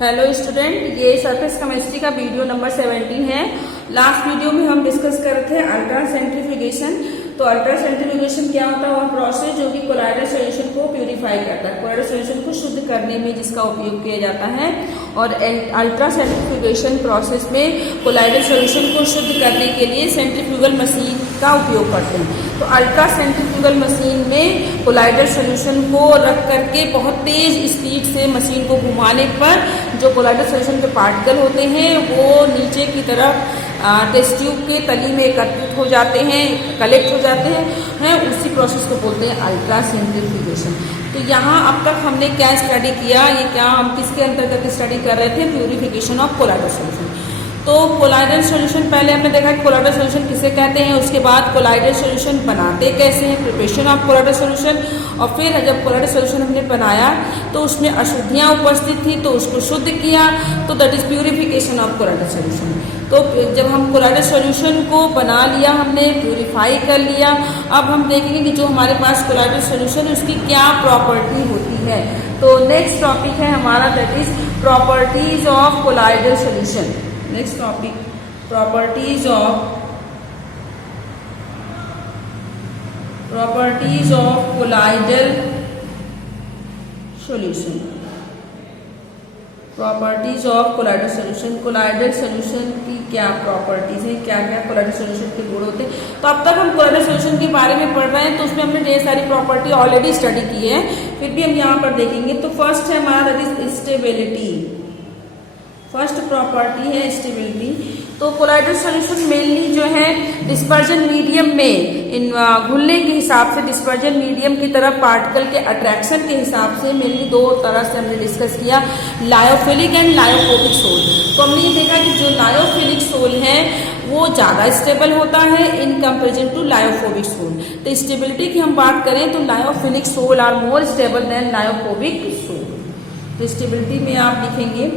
Hello student, ये surface chemistry का video number 17 है। लास्ट वीडियो में हम डिस्कस कर रहे थे अल्ट्रा सेंट्रीफ्यूगेशन। तो अल्ट्रा सेंट्रीफ्यूगेशन क्या होता है? वह प्रोसेस जो कि कोलाइडल सॉल्यूशन को प्यूरिफाई करता है, कोलाइडल सॉल्यूशन को शुद्ध करने में जिसका उपयोग किया जाता है। और अल्ट्रा सेंट्रीफ्यूगेशन प्रोसेस में कोलाइडल सॉल्यूशन को शुद्ध करने के लिए सेंट्रीफ्यूगल मशीन का उपयोग करते हैं। तो अल्ट्रा सेंट्रीफ्यूगल मशीन में कोलाइडल सॉल्यूशन को रख करके बहुत तेज स्पीड से मशीन को घुमाने पर जो कोलाइडल सॉल्यूशन के पार्टिकल होते हैं वो नीचे की तरफ टेस्ट ट्यूब के तली में एकत्रित हो जाते हैं, कलेक्ट हो जाते हैं। उसी प्रोसेस को बोलते हैं अल्ट्रा सेंट्रीफ्यूगेशन। तो यहाँ अब तक हमने क्या स्टडी किया, ये क्या हम किसके अंतर्गत स्टडी कर रहे थे? Purification of colloidal solution. तो कोलाइडल सॉल्यूशन पहले हमने देखा कि कोलाइडल सॉल्यूशन किसे कहते हैं, उसके बाद कोलाइडल सॉल्यूशन बनाते कैसे हैं, प्रिपरेशन ऑफ कोलाइडल सॉल्यूशन। और फिर जब कोलाइडल सॉल्यूशन हमने बनाया तो उसमें अशुद्धियाँ उपस्थित थी तो उसको शुद्ध किया, तो that is purification of colloidal solution. तो जब हम कोलाइडल सॉल्यूशन को बना लिया, हमने प्यूरिफाई कर लिया, अब हम देखेंगे कि जो हमारे पास कोलाइडल सॉल्यूशन है उसकी क्या प्रॉपर्टी होती है। तो नेक्स्ट टॉपिक है हमारा that is properties of colloidal solution. Next topic properties of colloidal solution. Properties of colloidal solution, colloidal solution की क्या प्रॉपर्टीज है, क्या क्या कोलाइडल सॉल्यूशन के गुण होते हैं। तो अब तक हम कोलाइडल सॉल्यूशन के बारे में पढ़ रहे हैं, तो उसमें हमने ढेर सारी प्रॉपर्टी ऑलरेडी स्टडी की है, फिर भी हम यहाँ पर देखेंगे। तो फर्स्ट है हमारा that is stability. First property है स्टेबिलिटी। तो कोलाइडल सॉल्यूशन मेनली जो है डिस्पर्जन मीडियम में इन घुलने के हिसाब से, डिस्पर्जन मीडियम की तरफ पार्टिकल के अट्रैक्शन के हिसाब से मेनली दो तरह से हमने डिस्कस किया, लायोफिलिक एंड लायोफोबिक सोल। तो हमने ये देखा कि जो लायोफिलिक सोल है वो ज़्यादा स्टेबल होता है in comparison to lyophobic sol. तो स्टेबिलिटी की हम बात करें तो lyophilic sol are more stable than lyophobic sol. तो स्टेबिलिटी में आप लिखेंगे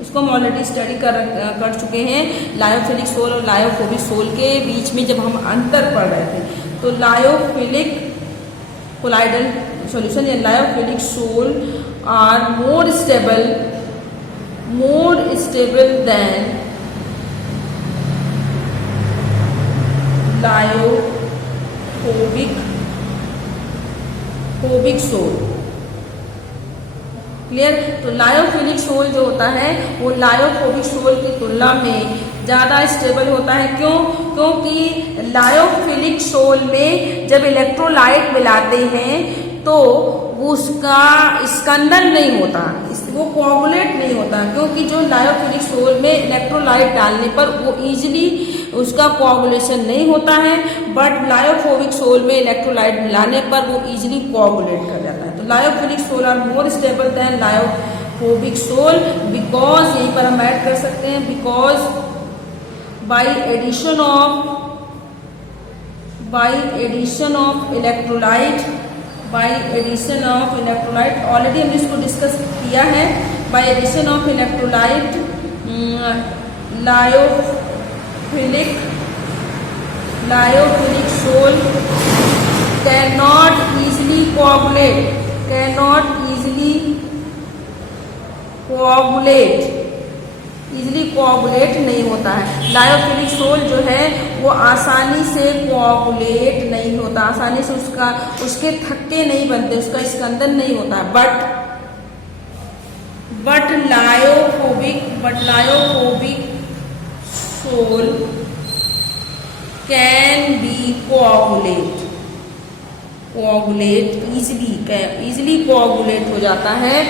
उसको हम ऑलरेडी स्टडी कर चुके हैं। लायोफिलिक सोल और लायोफोबिक सोल के बीच में जब हम अंतर पढ़ रहे थे, तो लायोफिलिक कोलाइडल सॉल्यूशन या lyophilic sol are more stable than lyophobic sol. Clear? तो लायोफिलिक सोल जो होता है वो लायोफोबिक सोल की तुलना में ज़्यादा स्टेबल होता है। क्यों? क्योंकि लायोफिलिक सोल में जब इलेक्ट्रोलाइट मिलाते हैं तो उसका स्कंदन नहीं होता, वो कोआगुलेट नहीं होता, क्योंकि जो लायोफिलिक सोल में इलेक्ट्रोलाइट डालने पर वो इजीली उसका कोआगुलेशन नहीं होता है, बट लायोफोबिक सोल में इलेक्ट्रोलाइट मिलाने पर वो इजीली कोआगुलेट कर जाता है। तो lyophilic sol are more stable than lyophobic sol because, यहीं पर हम ऐड कर सकते हैं, because by addition of electrolyte, already हमने इसको डिस्कस किया है। By addition of electrolyte lyophilic sol cannot easily coagulate नहीं होता है। लायोफिलिक सोल जो है वो आसानी से कोआगुलेट नहीं होता, आसानी से उसके थक्के नहीं बनते, उसका स्कंदन नहीं होता। But lyophobic sol can be coagulate easily coagulate हो जाता है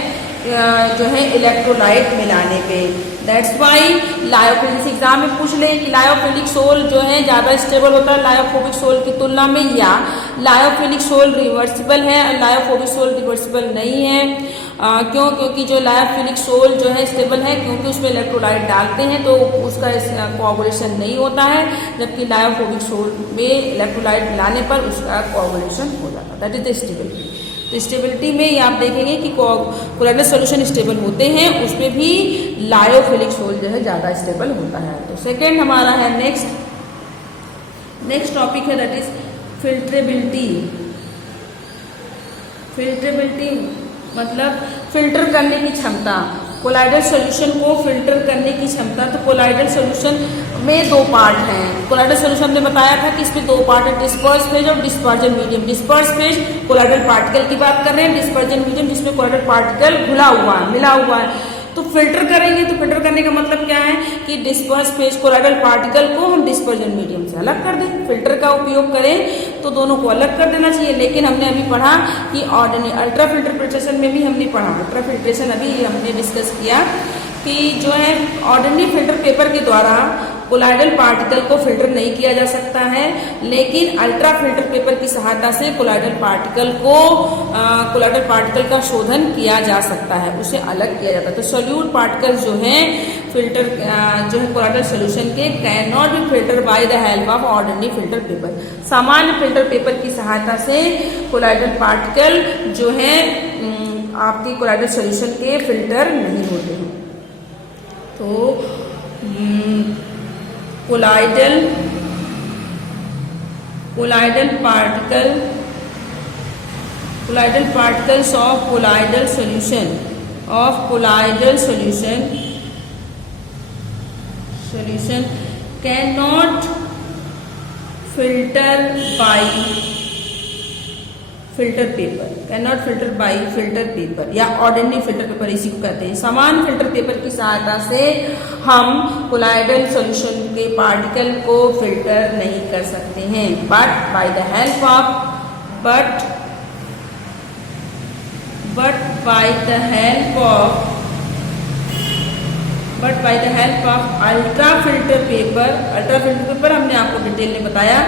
जो है इलेक्ट्रोलाइट मिलाने पे। दैट्स वाई लायोफिलिक एग्जाम में पूछ ले कि लायोफिलिक सोल जो है ज़्यादा स्टेबल होता है लायोफोबिक सोल की तुलना में, या लायोफिलिक सोल रिवर्सिबल है और लायोफोबिक सोल रिवर्सिबल नहीं है। क्यों? क्योंकि जो लायोफिलिक सोल जो है स्टेबल है क्योंकि उसमें इलेक्ट्रोलाइट डालते हैं तो उसका कोआगुलेशन नहीं होता है, जबकि लायोफोबिक सोल में इलेक्ट्रोलाइट मिलाने पर उसका कोआगुलेशन हो जाता है। That is the stability. तो स्टेबिलिटी में ये आप देखेंगे कि कोलाइडल सॉल्यूशन स्टेबल होते हैं, उसमें भी लायोफिलिक सोल जो है ज़्यादा स्टेबल होता है। तो सेकेंड हमारा है नेक्स्ट टॉपिक है दैट इज फिल्ट्रेबिलिटी। फिल्ट्रेबिलिटी मतलब फिल्टर करने की क्षमता, कोलाइडल सॉल्यूशन को फिल्टर करने की क्षमता। तो कोलाइडल सॉल्यूशन में दो पार्ट हैं। कोलाइडल सॉल्यूशन हमने बताया था कि इसमें दो पार्ट है, डिस्पर्स फेज और dispersion medium. Disperse phase colloidal particle की बात कर रहे हैं, डिस्पर्जन मीडियम जिसमें कोलाइडल पार्टिकल घुला हुआ है, मिला हुआ है। तो फिल्टर करेंगे, तो फिल्टर करने का मतलब क्या है कि डिस्पर्स फेज कोलाइडल पार्टिकल को हम डिस्पर्जन मीडियम से अलग कर दें। फिल्टर का उपयोग करें तो दोनों को अलग कर देना चाहिए। लेकिन हमने अभी पढ़ा कि ऑर्डिनरी अल्ट्रा फिल्ट्रेशन में भी हमने पढ़ा, अल्ट्रा फिल्ट्रेशन अभी हमने डिस्कस किया कि जो है ऑर्डिनरी फिल्टर पेपर के द्वारा कोलाइडल पार्टिकल को फिल्टर नहीं किया जा सकता है, लेकिन अल्ट्रा फिल्टर पेपर की सहायता से कोलाइडल पार्टिकल का शोधन किया जा सकता है, उसे अलग किया जाता है। तो सोल्यूट पार्टिकल जो है फिल्टर जो है कोलाइडल सोल्यूशन के can not be filter by the help of ordinary filter paper. सामान्य फिल्टर पेपर की सहायता से कोलाइडल पार्टिकल जो है आपके कोलाइडल सोल्यूशन के फिल्टर नहीं होते हैं। तो colloidal particles of colloidal solution cannot filter by filter paper या ऑर्डिनरी फिल्टर पेपर इसी को कहते हैं। समान फिल्टर पेपर की सहायता से हम कोलाइडल सॉल्यूशन के पार्टिकल को फिल्टर नहीं कर सकते हैं, but by the help of ultra filter paper हमने आपको डिटेल में बताया।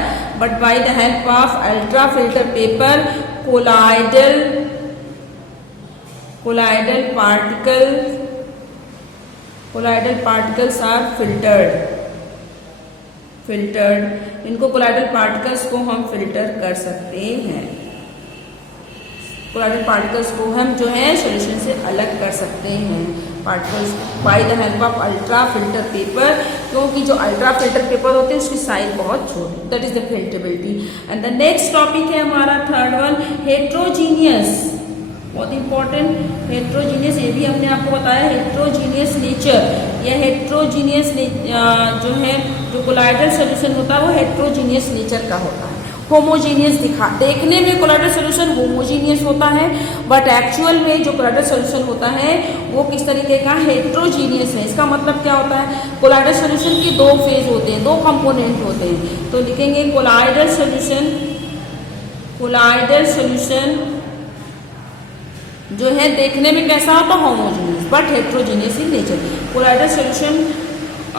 But by the help of ultra filter paper colloidal particles are filtered. इनको कोलाइडल पार्टिकल्स को हम फिल्टर कर सकते हैं। कोलाइडल पार्टिकल्स को हम जो है सॉल्यूशन से अलग कर सकते हैं, particles bye the help of ultra filter paper, क्योंकि जो अल्ट्रा फिल्टर पेपर होते हैं उसकी साइज बहुत छोटी, that is the filterability. And the next topic है हमारा थर्ड वन, हेट्रोजीनियस, बहुत इंपॉर्टेंट। हेट्रोजीनियस, ये भी हमने आपको बताया, हेट्रोजीनियस नेचर। यह हेट्रोजीनियस जो कोलाइडल सॉल्यूशन होता है वो हेट्रोजीनियस नेचर का होता है। होमोजीनियस देखने में कोलाइडल सॉल्यूशन होमोजीनियस होता है, बट एक्चुअल में जो कोलाइडल सॉल्यूशन होता है वो किस तरीके का हेट्रोजीनियस है। इसका मतलब क्या होता है, कोलाइडल सॉल्यूशन के दो फेज होते हैं, दो कंपोनेंट होते हैं। तो लिखेंगे कोलाइडल सॉल्यूशन जो है देखने में कैसा होता है homogeneous, but heterogeneous in nature. Colloidal solution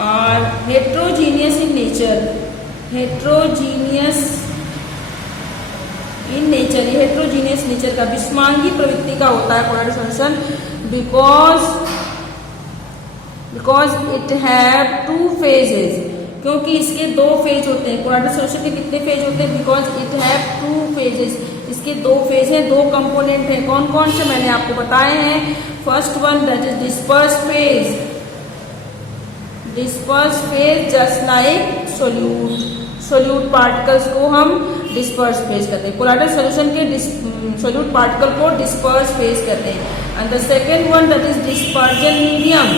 और हेट्रोजीनियस इन नेचर, ये हेट्रोजीनियस नेचर का विषमांगी प्रवृत्ति का होता है colloidal solution, because it have two phases, क्योंकि इसके दो फेज होते हैं। कोलाइडल सॉल्यूशन के कितने फेज होते हैं, because it have two phases, इसके दो फेज हैं, दो कंपोनेंट हैं। कौन कौन से मैंने आपको बताए हैं। First one that is disperse phase just like solute particles को हम डिस्पर्स फेज कहते हैं। कोलाइडल सॉल्यूशन के सोल्यूट पार्टिकल को डिस्पर्स फेज कहते हैं। And the second one that is dispersion medium,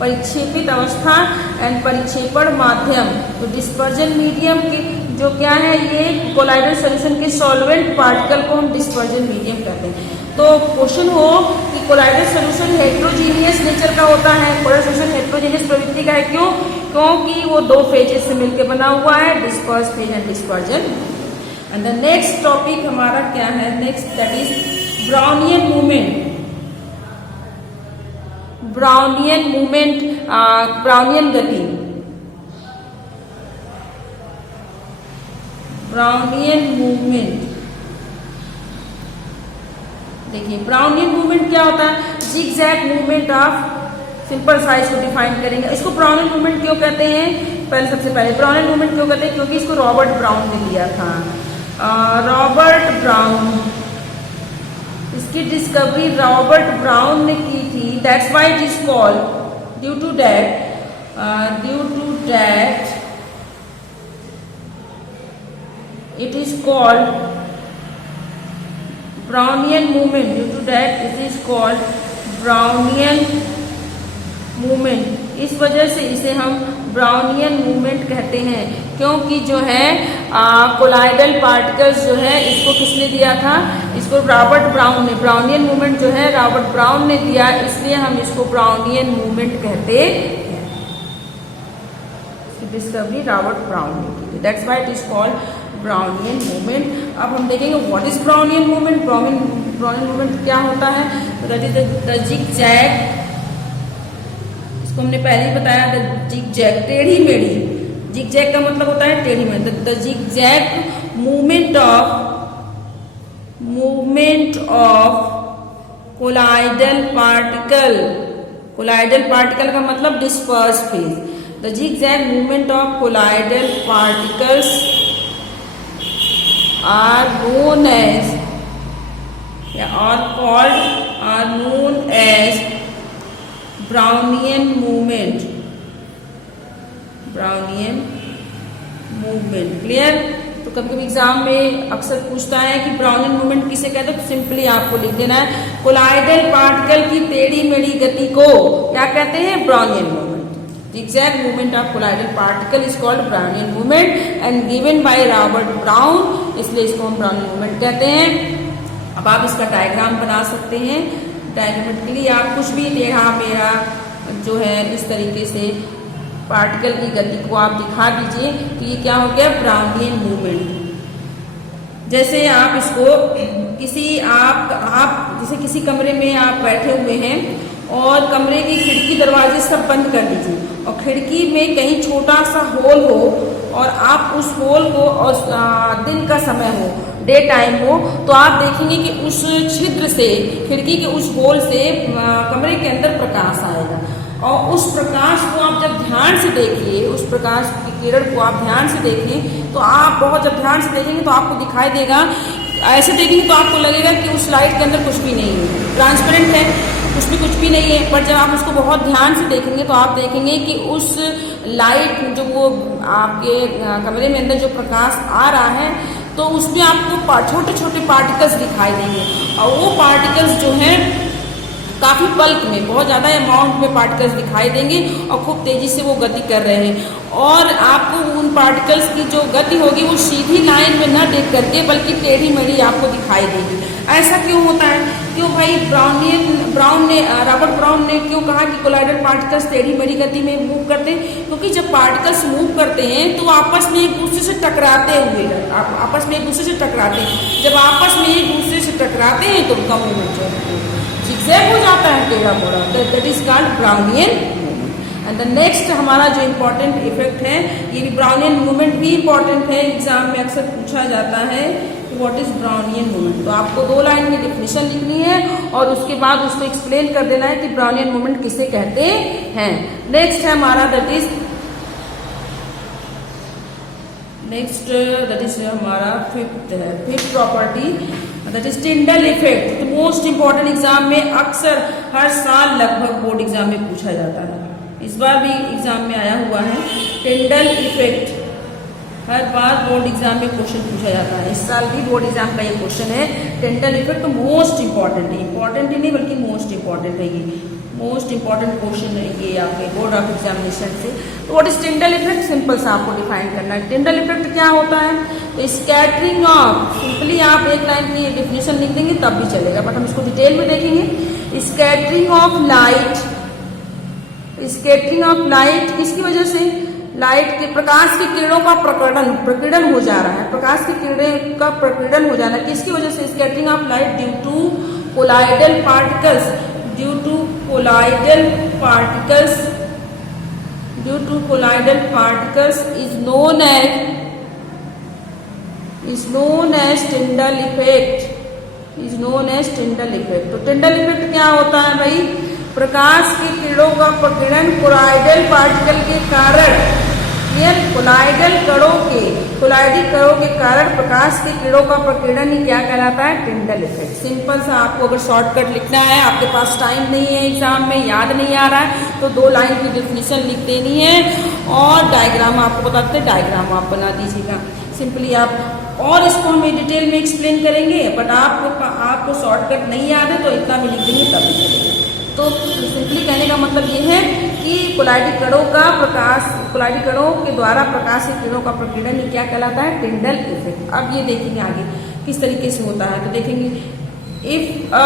परिक्षेपित अवस्था एंड परिक्षेपण माध्यम। तो डिस्पर्जन मीडियम के जो क्या है, ये कोलाइडल सॉल्यूशन के सॉल्वेंट पार्टिकल को हम डिस्पर्जन मीडियम कहते हैं। तो क्वेश्चन हो कि कोलाइडल सॉल्यूशन हेट्रोजीनियस नेचर का होता है, कोलाइडल सॉल्यूशन हेट्रोजीनियस प्रवृत्ति का है, क्योंकि वो दो फेजेस से मिलकर बना हुआ है, disperse phase and dispersion. And the next topic हमारा क्या है, next that is Brownian movement. Brownian गति, ब्राउनियन मूवमेंट। देखिए ब्राउनियन मूवमेंट क्या होता है, zigzag movement of simple size को डिफाइन करेंगे। इसको ब्राउनियन मूवमेंट क्यों कहते हैं, सबसे पहले ब्राउनियन मूवमेंट क्यों कहते हैं, क्योंकि इसको रॉबर्ट ब्राउन ने दिया था। रॉबर्ट ब्राउन, इसकी डिस्कवरी रॉबर्ट ब्राउन ने की थी, that's why it is called, due to that it is called Brownian movement, due to that it is called Brownian movement. इस वजह से इसे हम ब्राउनियन मूवमेंट कहते हैं, क्योंकि जो है कोलाइडल पार्टिकल्स जो है इसको किसने दिया था, इसको रॉबर्ट ब्राउन ने। ब्राउनियन मूवमेंट जो है रॉबर्ट ब्राउन ने दिया, इसलिए हम इसको ब्राउनियन मूवमेंट कहते हैं। डिस्कवरी रॉबर्ट ब्राउन ने की, that's why it is called Brownian movement. अब हम देखेंगे what is Brownian movement. Brownian movement क्या होता है, दैट इज द जिगजैग, इसको हमने पहले ही बताया, द जिगजैग, टेढ़ी मेढ़ी। जिगजैग का मतलब होता है टेढ़ी मेढ़ी। The zigzag movement of colloidal particle. Colloidal particle का मतलब disperse phase. The zigzag movement of colloidal particles are known as Brownian movement। Brownian movement, clear. तो कभी कभी एग्जाम में अक्सर पूछता है कि ब्राउनियन मूवमेंट किसे कहते हैं, तो सिंपली आपको लिख देना है कोलाइडल पार्टिकल की टेढ़ी मेढ़ी गति को क्या कहते हैं, Brownian movement. The exact movement of colloidal particle is called Brownian movement and given by Robert Brown, इसलिए इसको हम Brownian movement कहते हैं। अब आप इसका डायग्राम बना सकते हैं। डायग्रामेटिकली आप कुछ भी टेढ़ा मेढ़ा जो है इस तरीके से पार्टिकल की गति को आप दिखा दीजिए, तो ये क्या हो गया, ब्राउनियन मूवमेंट। जैसे आप इसको जैसे किसी कमरे में आप बैठे हुए हैं और कमरे की खिड़की दरवाजे सब बंद कर दीजिए, और खिड़की में कहीं छोटा सा होल हो और आप उस होल को, और दिन का समय हो, डे टाइम हो, तो आप देखेंगे कि उस छिद्र से, खिड़की के उस होल से कमरे के अंदर प्रकाश आएगा। और उस प्रकाश को आप जब ध्यान से देखिए, उस प्रकाश की किरण को आप ध्यान से देखें, तो आप जब ध्यान से देखेंगे तो आपको दिखाई देगा, ऐसे देखेंगे तो आपको लगेगा कि उस लाइट के अंदर कुछ भी नहीं है, ट्रांसपेरेंट है, उसमें कुछ भी नहीं है। पर जब आप उसको बहुत ध्यान से देखेंगे तो आप देखेंगे कि उस लाइट जो वो आपके कमरे में अंदर जो प्रकाश आ रहा है, तो उसमें आपको छोटे छोटे पार्टिकल्स दिखाई देंगे, और वो पार्टिकल्स जो हैं काफ़ी बल्क में, बहुत ज़्यादा अमाउंट में पार्टिकल्स दिखाई देंगे और खूब तेज़ी से वो गति कर रहे हैं। और आपको उन पार्टिकल्स की जो गति होगी वो सीधी लाइन में न देख करके बल्कि टेढ़ी मेढ़ी आपको दिखाई देगी। ऐसा क्यों होता है, क्यों भाई रॉबर्ट ब्राउन ने क्यों कहा कि कोलाइडल पार्टिकल्स टेढ़ी मेढ़ी गति में मूव करते हैं, क्योंकि जब पार्टिकल्स मूव करते हैं तो आपस में एक दूसरे से टकराते हुए जब आपस में एक दूसरे से टकराते हैं तो उनका मूवमेंट जो है जिगजैग हो जाता है, टेढ़ा मोड़ा, that is called Brownian movement. And the next हमारा जो इम्पोर्टेंट इफेक्ट है, ये भी ब्राउनियन मूवमेंट भी इम्पोर्टेंट है, एग्जाम में अक्सर पूछा जाता है कि व्हाट इज ब्राउनियन मूवमेंट। तो आपको 2 लाइन में डिफिनेशन लिखनी है और उसके बाद उसको एक्सप्लेन कर देना है कि ब्राउनियन मूवमेंट किसे कहते हैं। नेक्स्ट है हमारा दैट इज हमारा fifth property, that is Tyndall effect. Most important exam में अक्सर हर साल लगभग बोर्ड एग्जाम में पूछा जाता है, इस बार भी एग्जाम में आया हुआ है टिंडल इफेक्ट। हर बार बोर्ड एग्जाम में क्वेश्चन पूछा जाता है, इस साल भी बोर्ड एग्जाम का ये क्वेश्चन है टिंडल इफेक्ट। तो मोस्ट इंपॉर्टेंट है, इंपॉर्टेंट ही नहीं बल्कि मोस्ट इंपॉर्टेंट है, ये मोस्ट इंपॉर्टेंट क्वेश्चन है ये आपके बोर्ड ऑफ एग्जामिनेशन से। तो what is Tyndall effect, simple सा आपको डिफाइन करना है। टिंडल इफेक्ट क्या होता है, तो स्कैटरिंग ऑफ, सिंपली आप एक लाइन की डेफिनेशन लिख देंगे तब भी चलेगा, बट हम इसको डिटेल में देखेंगे। स्कैटरिंग ऑफ लाइट किसकी वजह से, लाइट के प्रकाश की किरणों का प्रकीर्णन हो जा रहा है, प्रकाश की किरणें का प्रकीर्णन हो जाना किसकी वजह से, scattering of light due to colloidal particles is known as Tyndall effect। तो टिंडल इफेक्ट क्या होता है भाई, प्रकाश की किरणों का प्रकीर्णन कोलाइडल पार्टिकल के कारण, कोलाइडल कणों के कारण प्रकाश की किरणों का प्रकीर्णन ही क्या कहलाता है, टिंडल इफेक्ट। सिंपल सा आपको अगर शॉर्टकट लिखना है, आपके पास टाइम नहीं है, एग्जाम में याद नहीं आ रहा है, तो 2 लाइन की डेफिनेशन लिख देनी है और डायग्राम आपको बताते हैं, डायग्राम आप बना दीजिएगा। सिंपली आप, और इसको हम डिटेल में एक्सप्लेन करेंगे, बट आपको शॉर्टकट नहीं याद है तो इतना भी लिख देंगे तब भी चलेगा। तो सिंपली कहने का मतलब ये है कि कोलाइडल कणों के द्वारा प्रकाश की किरणों का प्रकीर्णन ये क्या कहलाता है? Tyndall effect. अब ये देखेंगे आगे किस तरीके से होता है, तो देखेंगे if a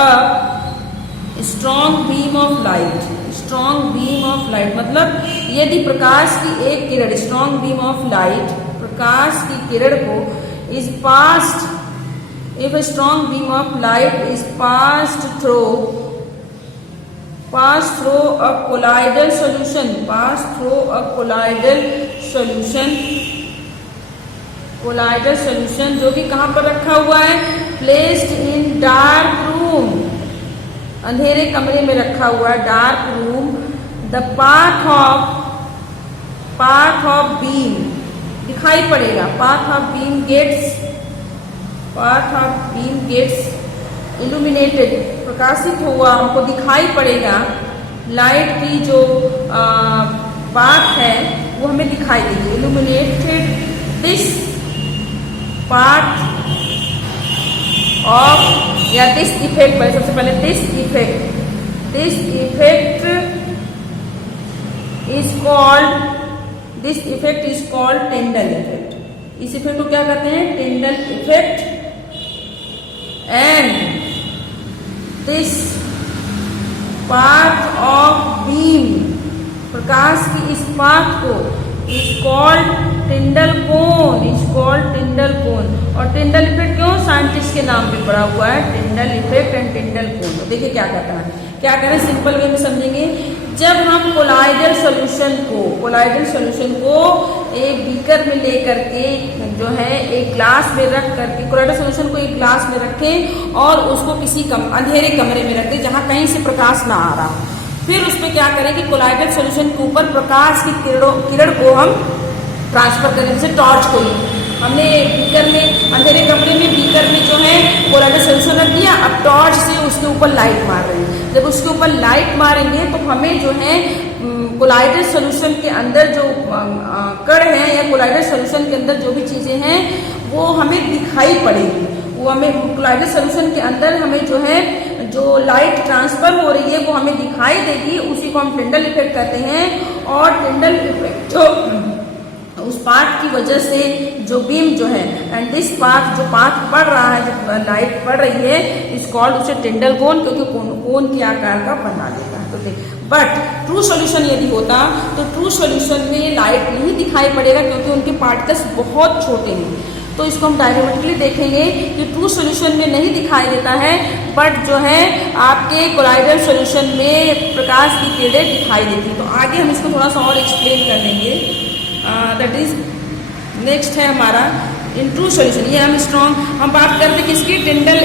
strong beam of light, मतलब यदि प्रकाश की एक किरण, स्ट्रॉन्ग बीम ऑफ लाइट, प्रकाश की किरण को is passed, if a strong beam of light is passed through a colloidal solution जो कि कहाँ पर रखा हुआ है? placed in dark room, अंधेरे कमरे में रखा हुआ है, dark room. the path of beam दिखाई पड़ेगा, path of beam gets illuminated, प्रकाशित हुआ हमको दिखाई पड़ेगा। लाइट की जो पाथ है वो हमें दिखाई देगी। illuminated this path of, या this effect, सबसे पहले this effect is called Tyndall effect। इस इफेक्ट को क्या कहते हैं? Tyndall effect। and this path of beam, प्रकाश की इस पाथ को is called Tyndall cone, और Tyndall इफेक्ट क्यों? साइंटिस्ट के नाम पे पड़ा हुआ है, Tyndall effect and Tyndall cone। तो देखिए क्या कहता है, क्या करें, सिंपल वे में समझेंगे। जब हम कोलाइडल सोल्यूशन को एक बीकर में लेकर के जो है एक ग्लास में रख करके, कोलाइडल सोल्यूशन को एक ग्लास में रखें और उसको किसी अंधेरे कमरे में रख दें जहां कहीं से प्रकाश ना आ रहा, फिर उसमें क्या करें कि कोलाइडल सोल्यूशन के ऊपर प्रकाश की किरण को हम ट्रांसफर करें, जैसे टॉर्च को हमने बीकर में, अंधेरे कमरे में बीकर में जो है कोलाइडल सोल्यूशन रख दिया, अब टॉर्च से उसके ऊपर लाइट मार रहे हैं। जब उसके ऊपर लाइट मारेंगे तो हमें जो है कोलाइडल सोल्यूशन के अंदर जो कण हैं या कोलाइडल सोल्यूशन के अंदर जो भी चीजें हैं वो हमें दिखाई पड़ेगी। वो हमें कोलाइडल सोल्यूशन के अंदर हमें जो है जो लाइट ट्रांसफर हो रही है वो हमें दिखाई देगी, उसी को हम टिंडल इफेक्ट कहते हैं। और टिंडल इफेक्ट जो उस पाथ की वजह से जो बीम जो है, एंड दिस पाथ, जो पाथ पड़ रहा है, जो लाइट पड़ रही है, इस कॉल्ड उसे टिंडल कोन, क्योंकि कोन के आकार का बना देगा। तो बट ट्रू सॉल्यूशन यदि होता तो ट्रू सॉल्यूशन में लाइट नहीं दिखाई पड़ेगा, क्योंकि उनके पार्टिकल्स बहुत छोटे हैं। तो इसको हम डायग्रामेटिकली देखेंगे कि ट्रू सॉल्यूशन में नहीं दिखाई देता है, बट जो है आपके कोलाइडल सॉल्यूशन में प्रकाश की किरणें दिखाई देती है। तो आगे हम इसको थोड़ा सा और एक्सप्लेन कर लेंगे। दैट इज नेक्स्ट है हमारा इन ट्रू सॉल्यूशन। ये हम बात करते हैं किसकी? टिंडल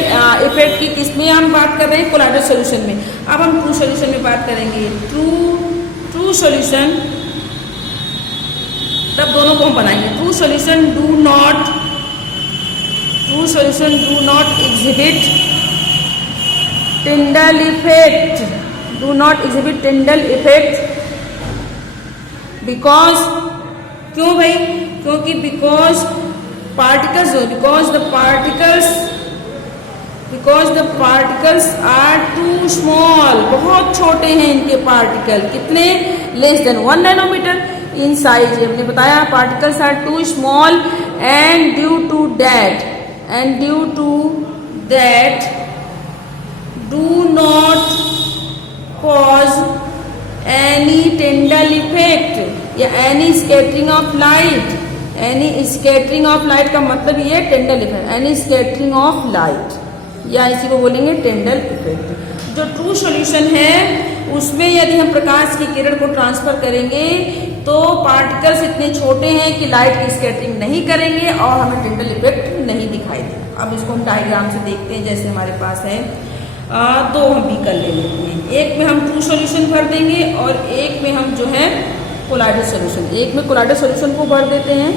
इफेक्ट की। किसमें हम बात कर रहे हैं? कोलाइडल सॉल्यूशन में। अब हम ट्रू सॉल्यूशन में बात करेंगे। ट्रू सॉल्यूशन, तब दोनों को हम बनाएंगे। True solution do not exhibit Tyndall effect, because, क्यों भाई? क्योंकि because the particles are too small, बहुत छोटे हैं इनके पार्टिकल। कितने? Less than 1 nanometer in size. हमने बताया particles are too small and due to that do not cause any Tyndall effect या any scattering of light. Any scattering of light का मतलब ये Tyndall effect, any scattering of light, या इसी को बोलेंगे टिंडल इफेक्ट। जो ट्रू सॉल्यूशन है उसमें यदि हम प्रकाश की किरण को ट्रांसफर करेंगे तो पार्टिकल्स इतने छोटे हैं कि लाइट की स्कैटरिंग नहीं करेंगे और हमें टिंडल इफेक्ट नहीं दिखाई देगा। अब इसको हम डायग्राम से देखते हैं। जैसे हमारे पास है दो हम बीकर ले लेते हैं, एक में हम ट्रू सॉल्यूशन भर देंगे और एक में हम जो है कोलाइडल सॉल्यूशन। एक में कोलाइडल सॉल्यूशन को भर देते हैं,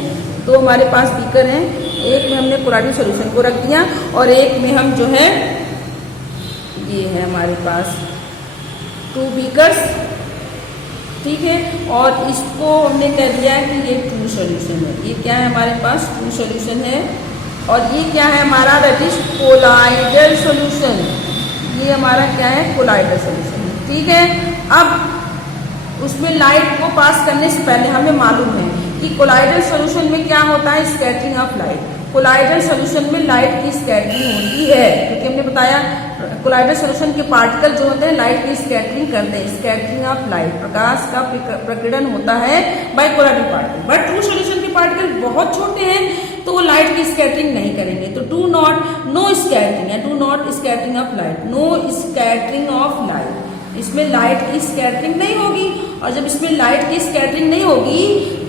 दो हमारे पास बीकर हैं, एक में हमने कोलाइडल सॉल्यूशन को रख दिया और एक में हम जो है, ये है हमारे पास 2 बीकर्स ठीक है। और इसको हमने कर दिया कि ये ट्रू सॉल्यूशन है। ये क्या है हमारे पास? ट्रू सॉल्यूशन है। और ये क्या है हमारा? That is colloidal solution. ये हमारा क्या है? कोलाइडल सॉल्यूशन है, ठीक है। अब उसमें लाइट को पास करने से पहले हमें मालूम है कि कोलाइडल सॉल्यूशन में क्या होता है? Scattering of light. Colloidal solution में लाइट की स्कैटरिंग होती है, क्योंकि हमने बताया कोलाइडल सॉल्यूशन के पार्टिकल जो होते हैं लाइट की स्कैटरिंग करते हैं। स्कैटरिंग ऑफ लाइट, प्रकाश का प्रकीर्णन होता है by colloidal particle. But true solution के पार्टिकल बहुत छोटे हैं तो वो लाइट की स्कैटरिंग नहीं करेंगे। तो नो स्कैटरिंग है, do not scattering of light, no scattering of light. इसमें लाइट की स्कैटरिंग नहीं होगी, और जब इसमें लाइट की स्कैटरिंग नहीं होगी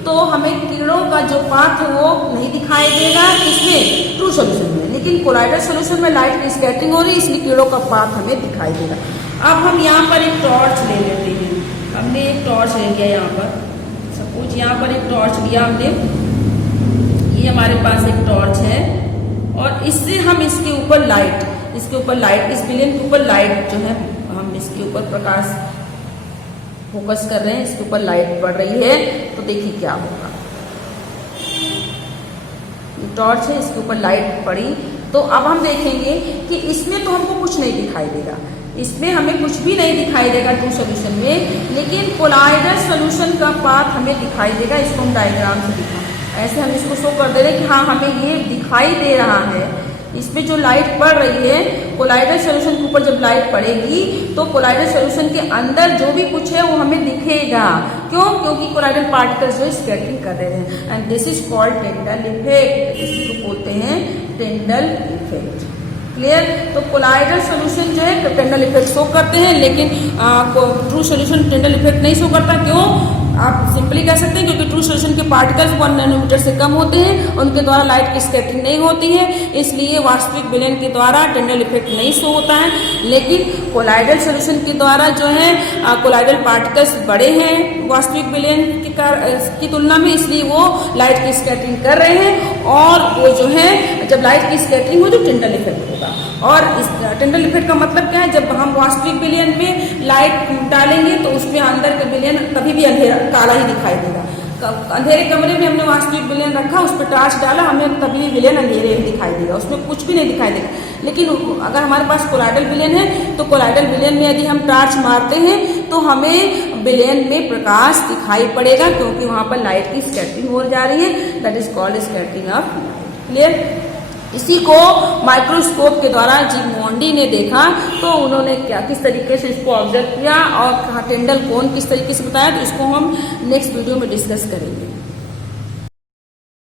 तो हमें किरणों का जो पाथ है वो नहीं दिखाई देगा। इसमें ट्रू सॉल्यूशन में, लेकिन कोलाइडल सॉल्यूशन में लाइट की स्कैटरिंग हो रही है, इसलिए किरणों का पाथ हमें दिखाई देगा। अब हम यहाँ पर एक टॉर्च ले लेते हैं। हमने एक टॉर्च ले लिया यहाँ पर, सपोज यहाँ पर एक टॉर्च लिया हमने, ये हमारे पास एक टॉर्च है, और इससे हम इसके ऊपर लाइट, इस बिलियन के ऊपर लाइट जो है हम इसके ऊपर प्रकाश फोकस कर रहे हैं, इसके ऊपर लाइट पड़ रही है। तो देखिए क्या होगा। ये टॉर्च है, इसके ऊपर लाइट पड़ी, तो अब हम देखेंगे कि इसमें तो हमको कुछ नहीं दिखाई देगा, इसमें हमें कुछ भी नहीं दिखाई देगा ट्रू सॉल्यूशन में, लेकिन कोलाइडल सॉल्यूशन का पाथ हमें दिखाई देगा। इसको हम डायग्राम से दिखा, ऐसे हम इसको शो कर दे रहे हैं कि हाँ हमें ये दिखाई दे रहा है। इसमें जो लाइट पड़ रही है, कोलाइडल सॉल्यूशन के ऊपर जब लाइट पड़ेगी तो कोलाइडल सॉल्यूशन के अंदर जो भी कुछ है वो हमें दिखेगा। क्यों? क्योंकि कोलाइडल पार्टिकल्स जो स्कैटरिंग कर रहे हैं, and this is called Tyndall effect. इसको बोलते हैं टिंडल इफेक्ट। क्लियर? तो कोलाइडल सॉल्यूशन जो है टिंडल इफेक्ट शो करते हैं, लेकिन ट्रू सॉल्यूशन टिंडल इफेक्ट नहीं शो करता। क्यों? आप सिंपली कह सकते हैं क्योंकि ट्रू सॉल्यूशन के पार्टिकल्स 1 नैनोमीटर से कम होते हैं, उनके द्वारा लाइट की स्कैटरिंग नहीं होती है, इसलिए वास्तविक विलयन के द्वारा टिंडल इफेक्ट नहीं शो होता है। लेकिन कोलाइडल सॉल्यूशन के द्वारा जो है कोलाइडल पार्टिकल्स बड़े हैं वास्तविक विलयन की तुलना में, इसलिए वो लाइट की स्कैटरिंग कर रहे हैं, और वो जो है जब लाइट की स्कैटरिंग हो तो टिंडल इफेक्ट होगा। और इस टिंडल इफेक्ट का मतलब क्या है? जब हम वास्तविक विलयन में लाइट डालेंगे तो उसमें अंदर का विलयन कभी भी अंधेरा काला ही दिखाई देगा। अंधेरे कमरे में हमने वास्तविक विलयन रखा, उस पर टॉर्च डाला, हमें तभी विलयन अंधेरे ही दिखाई देगा, उसमें कुछ भी नहीं दिखाई देगा। लेकिन अगर हमारे पास कोलाइडल विलयन है तो कोलाइडल विलयन में यदि हम टॉर्च मारते हैं तो हमें विलयन में प्रकाश दिखाई पड़ेगा, क्योंकि वहां पर लाइट की स्कैटरिंग हो जा रही है। That is called scattering of light. Clear? इसी को माइक्रोस्कोप के द्वारा जिमोंडी ने देखा, तो उन्होंने क्या किस तरीके से इसको ऑब्जर्व किया और टिंडल कोण किस तरीके से बताया, तो इसको हम नेक्स्ट वीडियो में डिस्कस करेंगे।